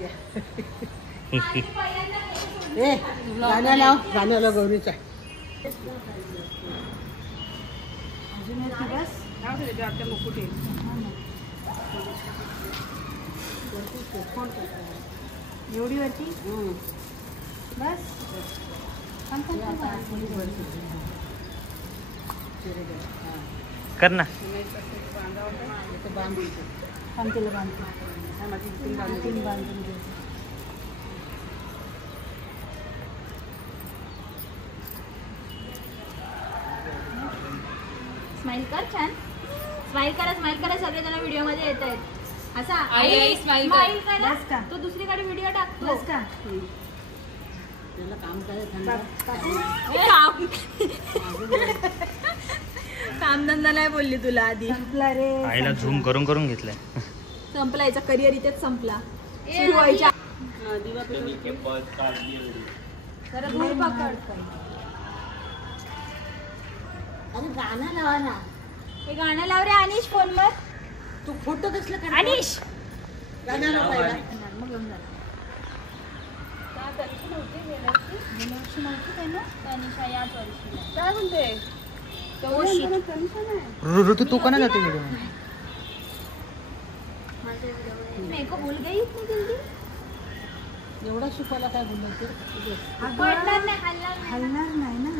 द्या. ए गाण्याला गौरीचा अजून बस आपल्या मुकुटे एवढी वरती बस कर ना. स्माइल कर छान. स्माइल करा सगळे जण व्हिडिओ मध्ये येत आहेत. असा आई स्माइल करा. तो दुसरीकडे व्हिडिओ टाकतो का? कामधंदा नाही बोलली तुला आधी. संपला रे. आईला झूम करून घेतलंय. संपला याचा करिअर इथेच संपला. सुरू व्हायच्या जरा दूर पकड. अरे गाणं लावा ना. हे गाणं लाव रे अनिश फोनवर. तू फोटो कसला काढ अनिश. गाणं लाव पहिला. मग घेऊन जा. काय परीक्षा नव्हती गेल्या वर्षी तनिषा याच वर्षी. काय म्हणते ऋतू तू कोणा जाते व्हिडिओ मेरे को भूल गई इतनी जल्दी. एवढा शिकवायला काय बोलते. हलणार नाही ना.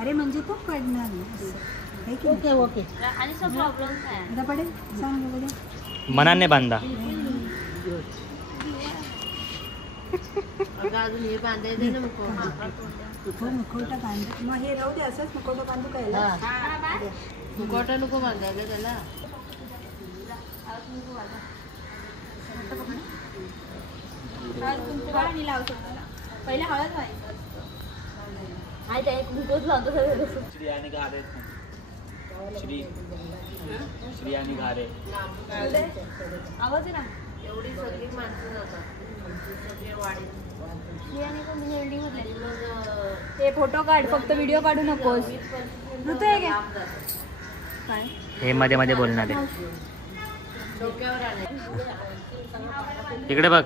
अरे म्हणजे तो पडणार नाही. Okay okay. आणि सब प्रॉब्लेम काय पडेल सांग बघू. मनाने बांधा. अजून हे बांधायचं ना मुखवटा बांध. मग हे राहू दे असंच मुखवटा बांधू काय. मुखवटा नको बांधायला त्याला. पहिले हळद व्हायचं. श्री आणि घारे. श्री आणि घारे. आवाज आहे ना. एवढी सगळी माणसं जातात. ते फोटो काढ फक्त व्हिडिओ काढू नकोस. ऋतू आहे का काय हे मध्ये मध्ये बोलणार आहे. इकडे बघ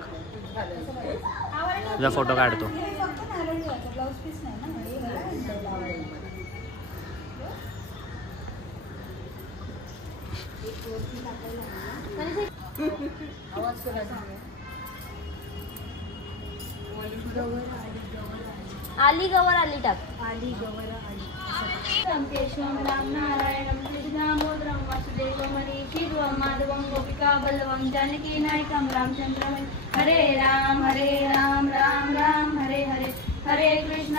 तुझा फोटो काढतो. ब्लाउज पीस नाही ना. आवाज करायचा. आली गवर आली टाक. आली गवर आली. केशवम राम नारायणम दामोदरम वासुदेवम मनीषीर्वम माधवम गोपिका बल्लवम जानकी नायकम रामचंद्रम. हरे राम राम राम हरे हरे. हरे कृष्ण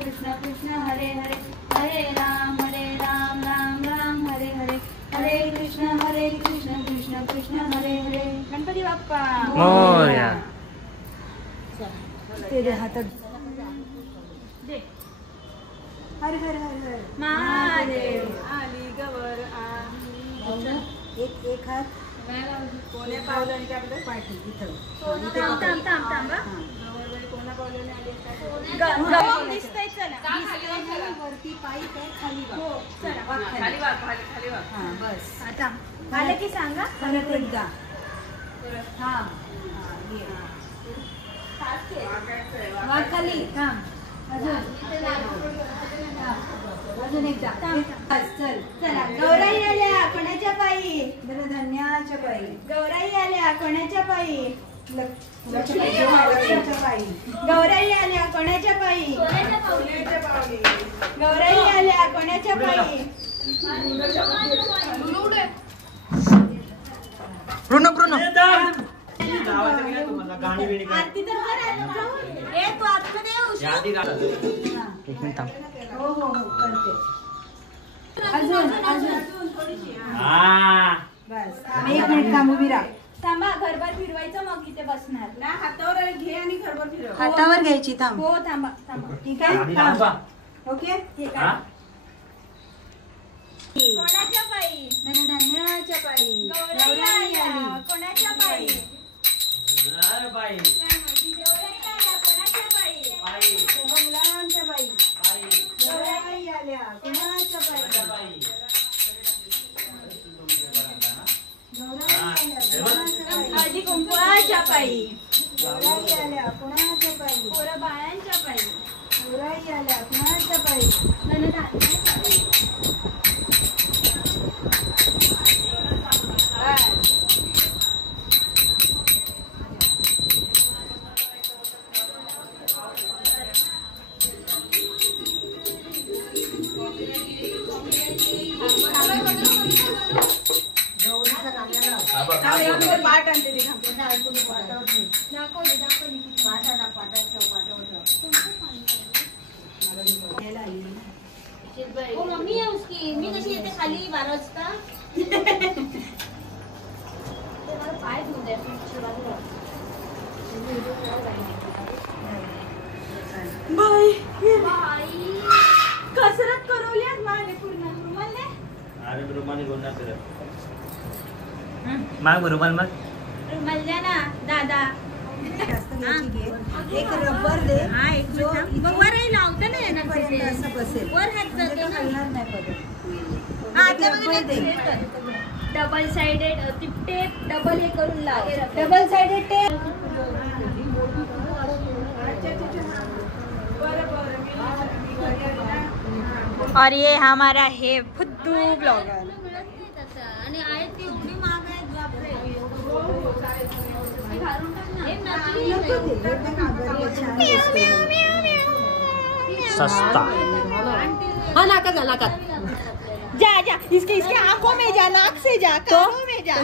कृष्ण कृष्ण हरे हरे. हरे राम राम राम हरे हरे. हरे कृष्ण कृष्ण कृष्ण हरे हरे. गणपती बाप्पा मोरया. ते दे हातात दे. हर हर हर हर महादेव. आली गवर आली. एक हात कोण्या पावलाने टाकलं पाठी इथं. थांब कोणा पावलाने आली दिसतंय. चला वरती पायी काय खाली चला खाली वाग. हां बस. आता आलं की सांगा परत एकदा. थांब वाग खाली. थांब अजून एकदा. चल चला. गौराई आल्या कोणाच्या पायी. धन्याच्या पायी. गौराई आल्या कोणाच्या पायी. लक्ष्मीच्या पायी. गौराई आल्या कोणाच्या पायी. गौराई आल्या कोणाच्या पायी. आरती तर तू आतमध्ये हो करते. अजून थोडीशी. बस एक मिनिट थांब. उभी राहा. थांबा. घरभर फिरवायचं मग इथे बसणार ना. हातावर घे आणि घरभर फिरव. हातावर घ्यायची. थांब. हो थांबा. ठीक आहे. ओके ठीक आहे. कोणाच्या पायी. धन्याच्या पायी. गौराई आल्या कोणाच्या पायी. कोणाच्या पायी. मुलांच्या पायी. गौराई आल्या कोणाच्या पायी. पायी पोराई आल्या कुणाच्या पायी पोरं बायांच्या पायी पोराई आल्या कुणाच्या पायी पाठ आणते मम्मी आहे उसकी मी कशी येते खाली 12 वाजता पाय धुवून द्या कसरत करवली माझे पूर्ण रुमालने अरे रुमाली घेऊन ना फिरत माग रुमाल मग रुमाल द्या ना दादा एक रबर दे मग वरही लावते ना असं बसेल वर हात जाते हलणार नाही पडत डबल साइडेड टेप डबल हे करून लाव डबल साइडेड टेप और ये हमारा है फुद्दू ब्लॉगर आणि आहे ती एवढी महाग आहे बापरे सस्ता हा नाकात जा नाकात जा जा इसके इसके आंखों में जा नाक से जा कानों में जा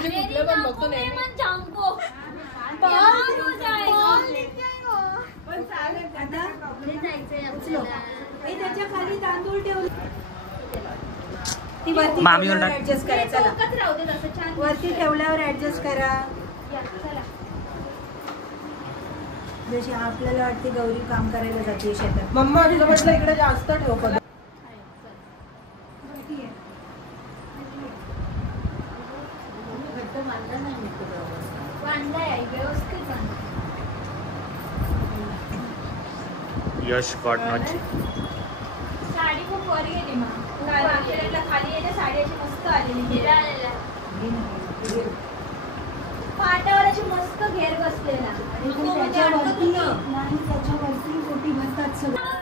त्याच्या खाली तांदूळ ठेवले ती वरती मामीवर टाक. ऍडजस्ट करा चला वरती ठेवल्यावर ऍडजस्ट करा जशी आपल्याला वाटते गौरी काम करायला जाते शेतात मम्मा तिला म्हटलं इकडे जास्त ठेव पद यश कॉटनची साडी खूप वर गेली मग खाली येते साडी अशी मस्त आलेली पाटावर अशी मस्त घेर बसलेला त्याच्यावरती कोटी बसतात सगळं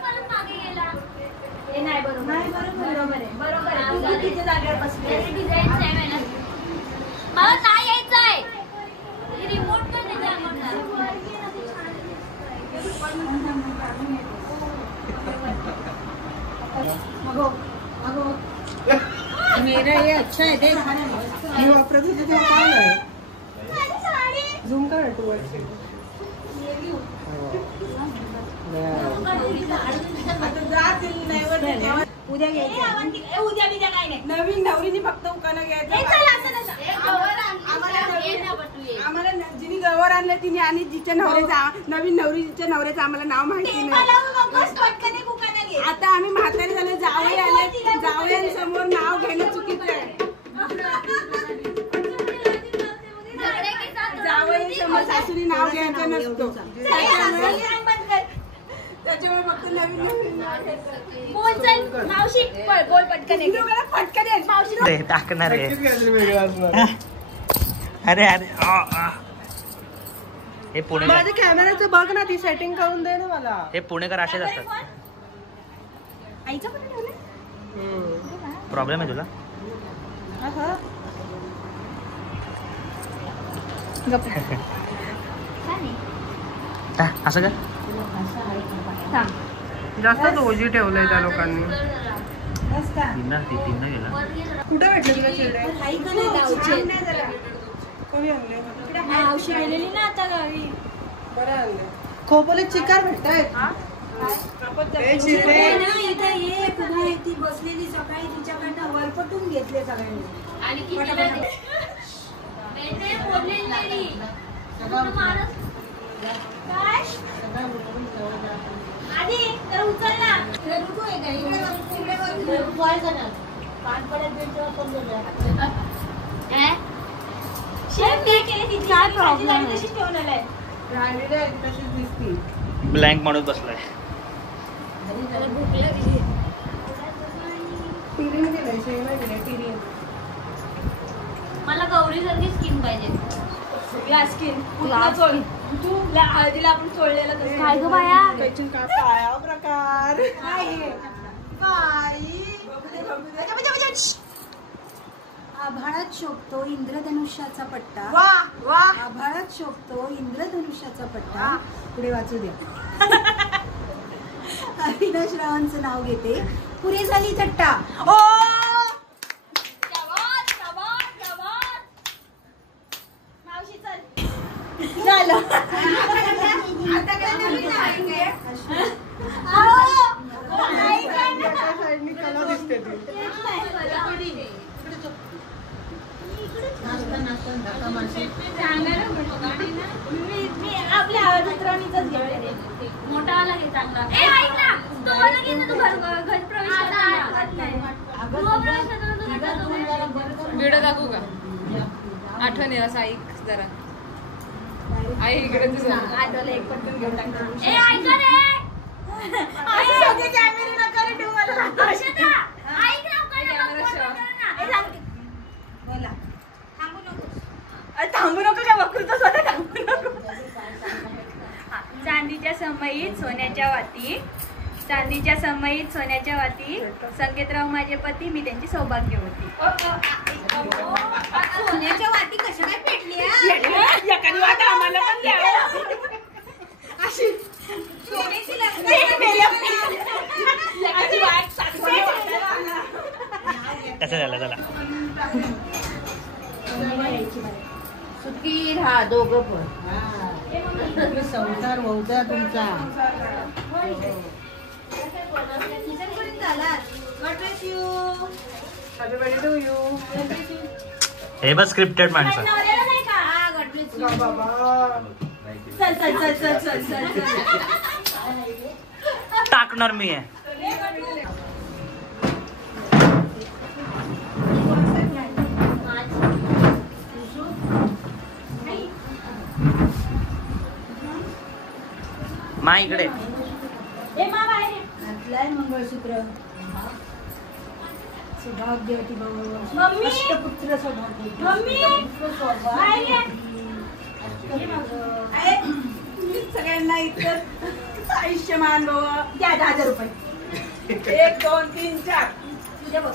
हे नाही बरोबर नाही बरोबर आहे बरोबर आहे तू तिच्या जागेवर बसली डिझाईन सेम आहे ना मला नाही यायचं आहे रिमोट पण मेरा ये अच्छा है देख ये वापरत होते तेव्हा काय आहे झूम कर टू उद्या घ्यायचं उद्या बिद्या काय नाही नवीन नवरीने फक्त उकाना घ्यायचं आम्हाला जिने गवर आणलं तिने आणि जिच्या नवऱ्याचा नवीन नवरीच्या नवऱ्याचं आम्हाला नाव माहिती नाही आता आम्ही म्हातारे झाले जावई आले जावयांसमोर नाव घेणं चुकीचं आहे जावई समोर सासूने नाव घ्यायचं नसतो त्याच्यामुळे फक्त नवीन नवीन बोल चल मावशी बोल पटकन फटकन ये. मावशी ते टाकणार आहे अरे अरे हे पुणेकर माझ्या कॅमेऱ्याचं बघ ना ती सेटिंग करून दे ना मला हे पुणेकर असेच असतात आईचा पण ठेवलं प्रॉब्लेम आहे तुला असं का जास्त ओजी ठेवलंय त्या लोकांनी तीन गेला कुठे भेटले तुला चिरडे कोणी आणले मावशी गेलेली ना आता गावी बरं आणले खोपोलीत चिकार भेटतायत चिरडे इथं ये पुन्हा ती बसलेली सकाळी तिच्याकडनं वरपटून घेतले सगळ्यांनी आणि कितीला बोललेली नाही काय आधी तर उचल ना रुको आहे का इकडे बॉल करणार पान पडत भेटतो शेफ काय केले तिची काय प्रॉब्लेम तशीच ठेवून आलाय राहिलेली आहे तशीच दिसती ब्लँक माणूस बसलाय तिरीन दिलंय शेवय दिलंय तिरीन मला गौरी सारखी स्किन पाहिजे ग्लास स्किन हळदीला आपण चोळलेलं तसं. काय ग बाया काय प्रकार आभाळात शोभतो इंद्रधनुष्याचा पट्टा. वा वा आभाळात शोभतो इंद्रधनुष्याचा पट्टा. पुढे वाचू द्या. अविनाश रावांचं नाव घेते. पुरे झाली थट्टा. ओ मावशी चल झालं. कला दिसते आपल्या आवाजात मोठा आला घे चांगला. ए ऐक ना, तो वाला घे ना, तू घर प्रवेश व्हिडिओ दाखवू का? आठवण आहे असं ऐक जरा. आई इकडे तुझं आठवलं एक पटकन घेऊन टाकतो. ए ऐक रे, सगळे कॅमेरे नका रे ठेवू मला. हर्षदा, ऐक ना, बोला. थांबू नको काय वक्तृत्व स्वतः थांबू नको. चांदीच्या समयीत सोन्याच्या वाती, चांदीच्या समयीत सोन्याच्या वाती, संकेतराव माझे पती, मी त्यांची सौभाग्यवती. सोन्याच्या वाती कशा काय पेटली? एखादी वाट आम्हाला पण द्या. अशी सोन्याची कसं झालं चला. सुखी राहा दोघं पण. संसार होता तुमचा. हे बस स्क्रिप्टेड माणसं. चल चल चल चल चल चल. टाकणार मी आहे. मा इकडे घातलाय मंगळसूत्र. सौभाग्यवती भाऊ. मम्मी. अष्टपुत्र सौभाग्यवती. सगळ्यांना इतर आयुष्यमान भाऊ द्या 10,000 रुपये. 1 2 3 4. तुझ्या बघ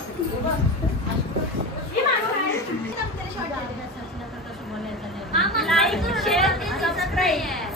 लाईक शेअर सबस्क्राईब.